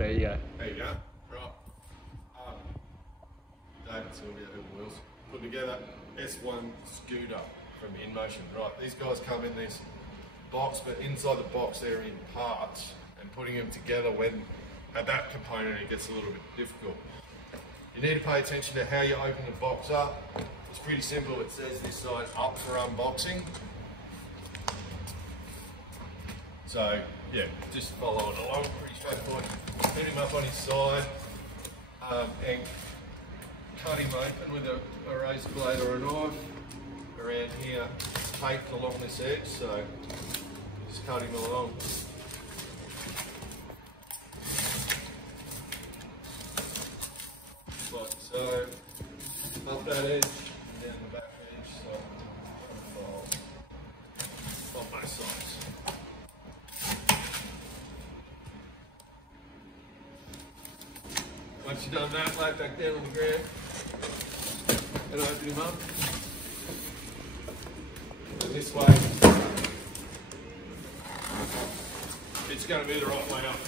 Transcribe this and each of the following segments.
There you go. There you go. Right. David Sylvia, who Wills, put together S1 Scooter from Inmotion. Right, these guys come in this box, but inside the box they're in parts, and putting them together when at that component it gets a little bit difficult. You need to pay attention to how you open the box up. It's pretty simple. It says this side up for unboxing. So yeah, just follow it along, pretty straightforward. Put him up on his side and cut him open with a razor blade or a knife. Around here, taped along this edge, so just cut him along. Like so, up that edge and down the back edge, so on both sides. Once you've done that, lay it back down on the ground and open him up. And this way, it's going to be the right way up.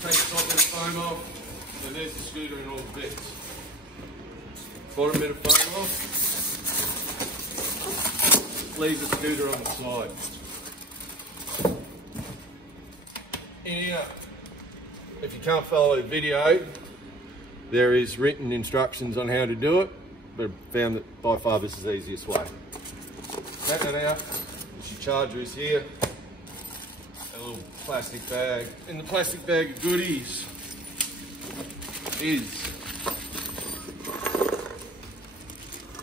Take the top of the foam off, and there's the scooter and all the bits. Bottom bit of foam off, leave the scooter on the side. In here, if you can't follow the video, there is written instructions on how to do it, but I found that by far this is the easiest way. Take that out, your charger is here, a little plastic bag. In the plastic bag of goodies is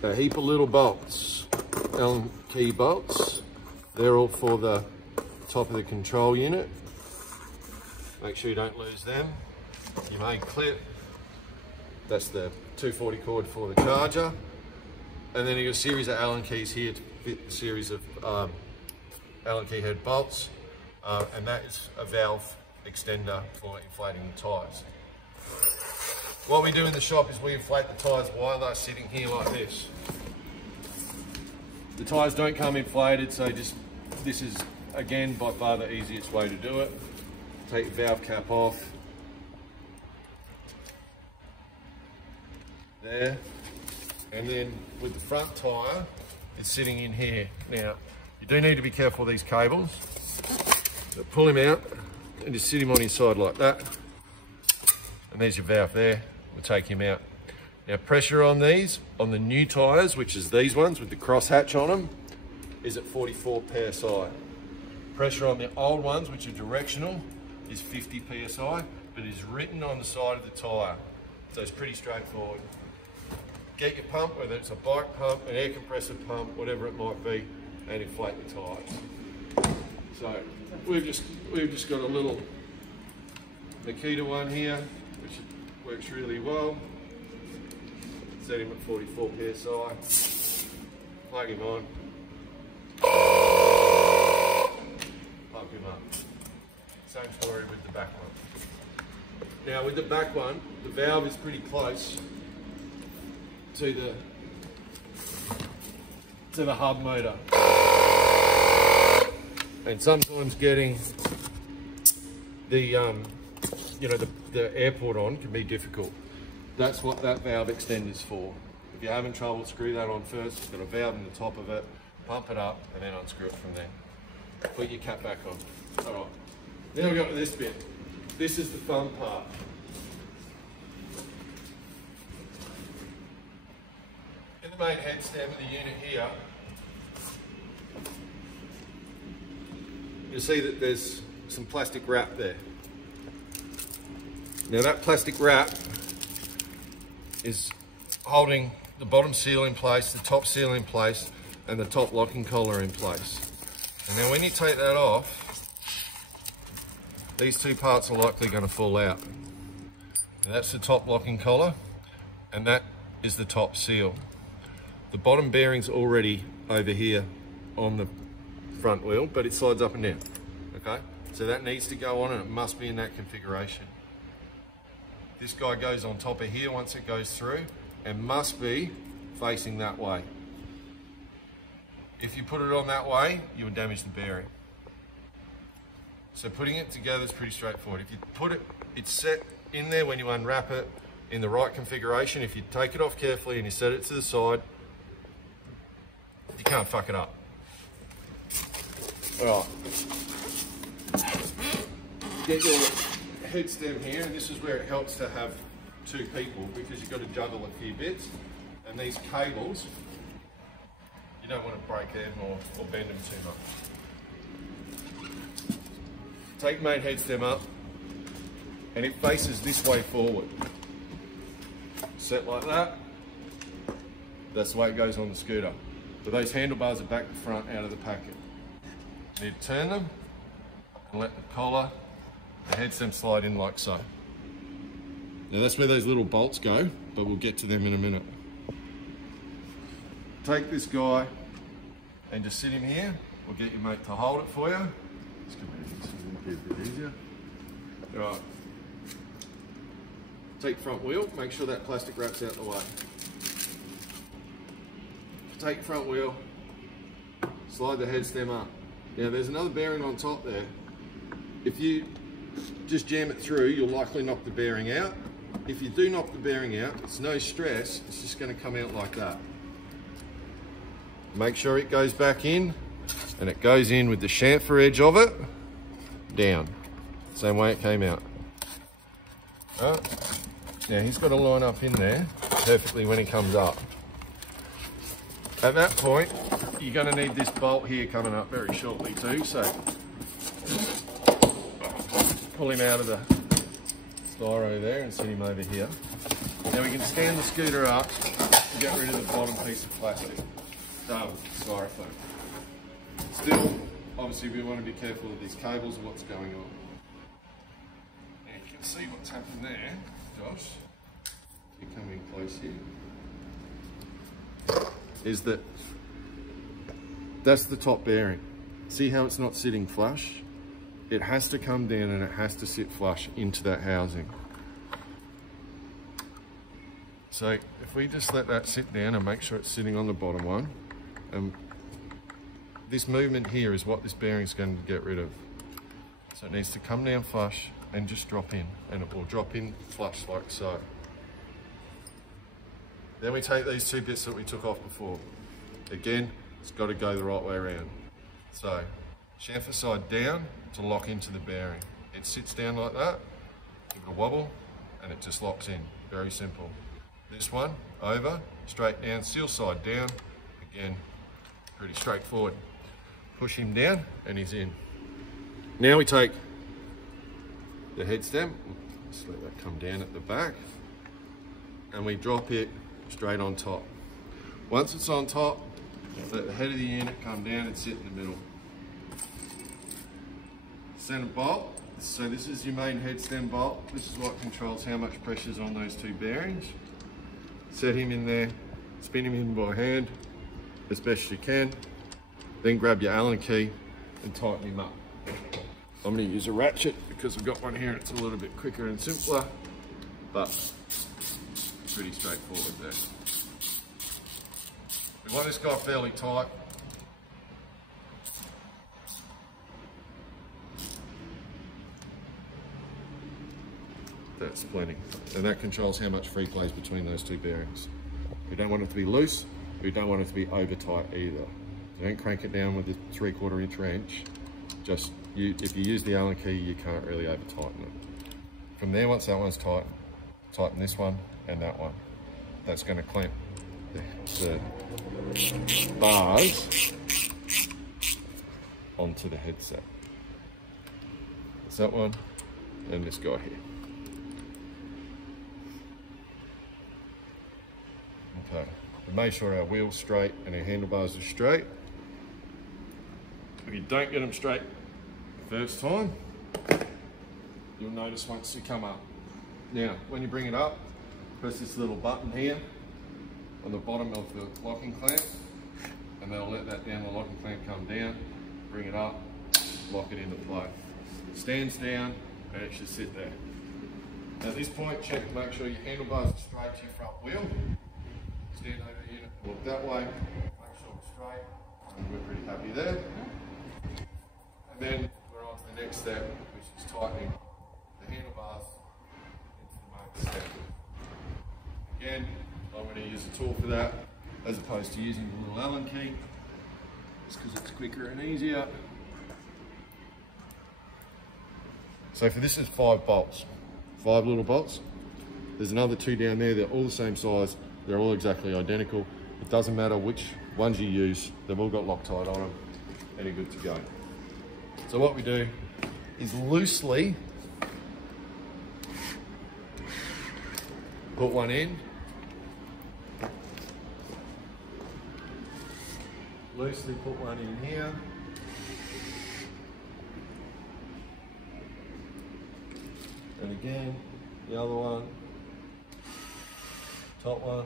a heap of little bolts, Allen key bolts. They're all for the top of the control unit. Make sure you don't lose them. Your main clip, that's the 240 cord for the charger. And then you've got a series of Allen keys here to fit a series of Allen key head bolts. And that is a valve extender for inflating the tyres. What we do in the shop is we inflate the tyres while they're sitting here like this. The tyres don't come inflated, so this is, again, by far the easiest way to do it. Take the valve cap off. There. And then with the front tyre, it's sitting in here. Now, you do need to be careful of these cables. So pull him out and just sit him on his side like that. And there's your valve there. We'll take him out. Now, pressure on these, on the new tyres, which is these ones with the cross hatch on them, is at 44 psi. Pressure on the old ones, which are directional, is 50 psi, but is written on the side of the tyre. So it's pretty straightforward. Get your pump, whether it's a bike pump, an air compressor pump, whatever it might be, and inflate the tyres. So we've just got a little Nikita one here, which works really well. Set him at 44 psi. Plug him on. Plug him up. Same story with the back one. Now with the back one, the valve is pretty close to the hub motor. And sometimes getting the the airport on can be difficult. That's what that valve extender is for. If you're having trouble, screw that on first. It's got a valve in the top of it, pump it up, and then unscrew it from there. Put your cap back on. All right. Now we've got to this bit. This is the fun part. In the main headstand of the unit here, you'll see that there's some plastic wrap there. Now that plastic wrap is holding the bottom seal in place, the top seal in place, and the top locking collar in place. And now when you take that off, these two parts are likely going to fall out. And that's the top locking collar, and that is the top seal. The bottom bearing's already over here on the front wheel, but it slides up and down, okay? So that needs to go on, and it must be in that configuration. This guy goes on top of here once it goes through, and must be facing that way. If you put it on that way, you would damage the bearing. So putting it together is pretty straightforward. If you put it it's set in there when you unwrap it in the right configuration. If you take it off carefully and you set it to the side, you can't fuck it up. All right. Get your headstem here, and this is where it helps to have two people, because you've got to juggle a few bits. And these cables, you don't want to break them or bend them too much. Take main headstem up, and it faces this way forward. Set like that. That's the way it goes on the scooter. But those handlebars are back to front out of the packet. You need to turn them and let the collar, the headstem slide in like so. Now that's where those little bolts go, but we'll get to them in a minute. Take this guy and just sit him here. We'll get your mate to hold it for you. This could be a bit easier. All right. Take front wheel, make sure that plastic wrap's out the way. Take front wheel, slide the headstem up. Now there's another bearing on top there. If you just jam it through, you'll likely knock the bearing out. If you do knock the bearing out, it's no stress, it's just going to come out like that. Make sure it goes back in, and it goes in with the chamfer edge of it down, same way it came out. Now he's got to line up in there perfectly when he comes up. At that point, you're going to need this bolt here coming up very shortly too, so pull him out of the styro there and set him over here. Now we can stand the scooter up and get rid of the bottom piece of plastic. Styrofoam. Still, obviously we want to be careful of these cables and what's going on. Now you can see what's happened there, Josh. You come in close here. Is that that's the top bearing. See how it's not sitting flush? It has to come down and it has to sit flush into that housing. So if we just let that sit down and make sure it's sitting on the bottom one, this movement here is what this bearing is going to get rid of. So it needs to come down flush and just drop in, and it will drop in flush like so. Then we take these two bits that we took off before. Again, it's got to go the right way around. So, chamfer side down to lock into the bearing. It sits down like that, give it a wobble, and it just locks in. Very simple. This one, over, straight down, seal side down. Again, pretty straightforward. Push him down, and he's in. Now we take the headstem, just let that come down at the back, and we drop it straight on top. Once it's on top, let the head of the unit come down and sit in the middle. Center bolt, so this is your main headstem bolt. This is what controls how much pressure is on those two bearings. Set him in there, spin him in by hand as best you can. Then grab your Allen key and tighten him up. I'm going to use a ratchet because I've got one here and it's a little bit quicker and simpler, but pretty straightforward there. We want this guy fairly tight. That's plenty. And that controls how much free play is between those two bearings. We don't want it to be loose, we don't want it to be over tight either. Don't crank it down with the 3/4 inch wrench. Just, if you use the Allen key, you can't really over tighten it. From there, once that one's tight, tighten this one and that one. That's going to clamp the bars onto the headset. It's that one and this guy here. Okay, we make sure our wheel's straight and our handlebars are straight. If you don't get them straight the first time, you'll notice once you come up. Now, when you bring it up, press this little button here on the bottom of the locking clamp, and that'll let that down, the locking clamp come down, bring it up, lock it into place. It stands down, and it should sit there. Now at this point, check to make sure your handlebars are straight to your front wheel. Stand over here, look that way, make sure it's straight, and we're pretty happy there. And then we're on to the next step, which is tightening the handlebars Again, I'm going to use a tool for that as opposed to using the little Allen key, just because it's quicker and easier. So for this is 5 bolts, 5 little bolts. There's another 2 down there, they're all the same size, they're all exactly identical. It doesn't matter which ones you use, they've all got Loctite on them and you're good to go. So what we do is loosely put one in, loosely put one in here, and again the other one, top one,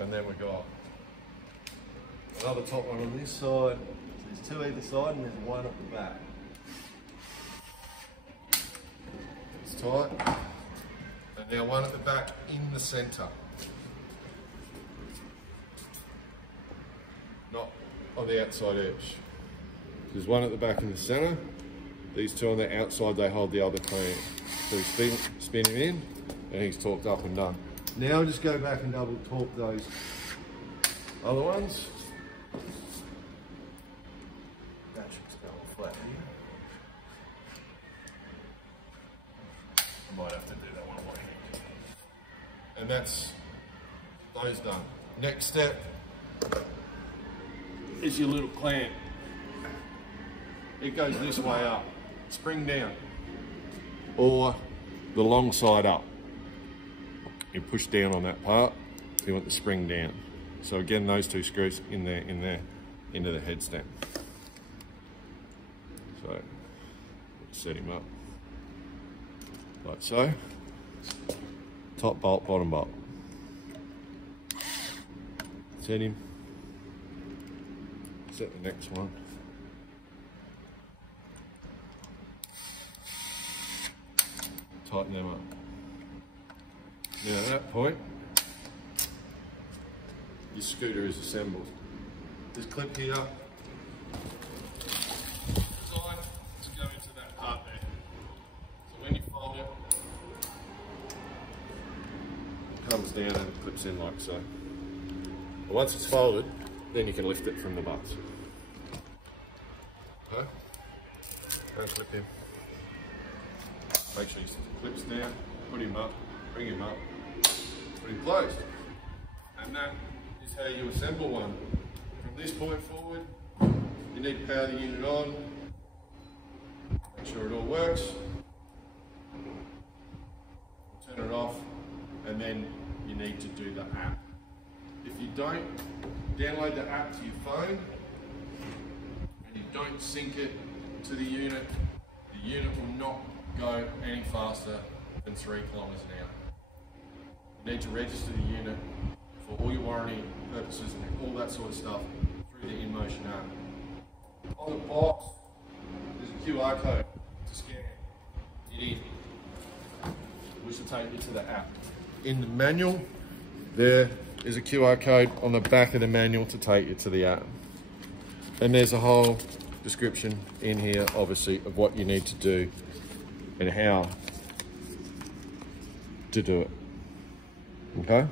and then we got another top one on this side. There's 2 either side and there's 1 at the back. It's tight. And now 1 at the back in the centre. Not on the outside edge. There's 1 at the back in the centre. These 2 on the outside, they hold the other clamp. So we spin him in and he's torqued up and done. Now just go back and double torque those other ones. Battery's going flat here. I might have to do that one more hand. And that's those done. Next step is your little clamp. It goes this way up, spring down, or the long side up. You push down on that part, so you want the spring down. So again, those 2 screws in there, into the headstand. So, set him up, like so. Top bolt, bottom bolt. Set him. Set the next one. Tighten them up. Now at that point, your scooter is assembled. This clip here, designed to go into that part there. So when you fold it, it comes down and it clips in like so. But once it's folded, then you can lift it from the butts. Okay? Don't clip him. Make sure you set the clips down, put him up, bring him up, put him closed. And that is how you assemble one. From this point forward, you need to power the unit on, make sure it all works, turn it off, and then you need to do the app. If you don't download the app to your phone, and you don't sync it to the unit will not go any faster than 3 kilometers an hour. You need to register the unit for all your warranty purposes and all that sort of stuff through the Inmotion app. On the box, there's a QR code to scan it in, which will take you to the app. In the manual, there is a QR code on the back of the manual to take you to the app. And there's a whole description in here, obviously, of what you need to do and how to do it. Okay?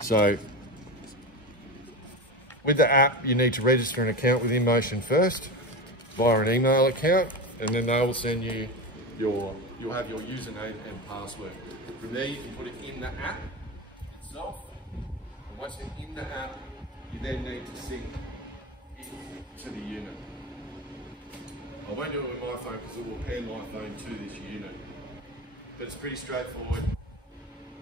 So, with the app, you need to register an account with Inmotion first, via an email account, and then they will send you you'll have your username and password. From there, you can put it in the app itself. And once you're in the app, you then need to sync it to the unit. I won't do it with my phone because it will pair my phone to this unit. But it's pretty straightforward.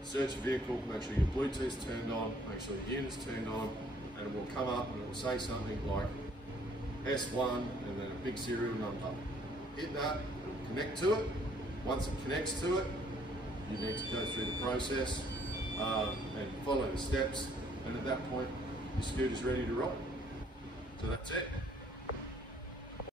Search your vehicle, make sure your Bluetooth's turned on, make sure the unit's turned on, and it will come up and it will say something like S1 and then a big serial number. Hit that, it will connect to it. Once it connects to it, you need to go through the process and follow the steps, and at that point, your scooter's ready to ride. So that's it.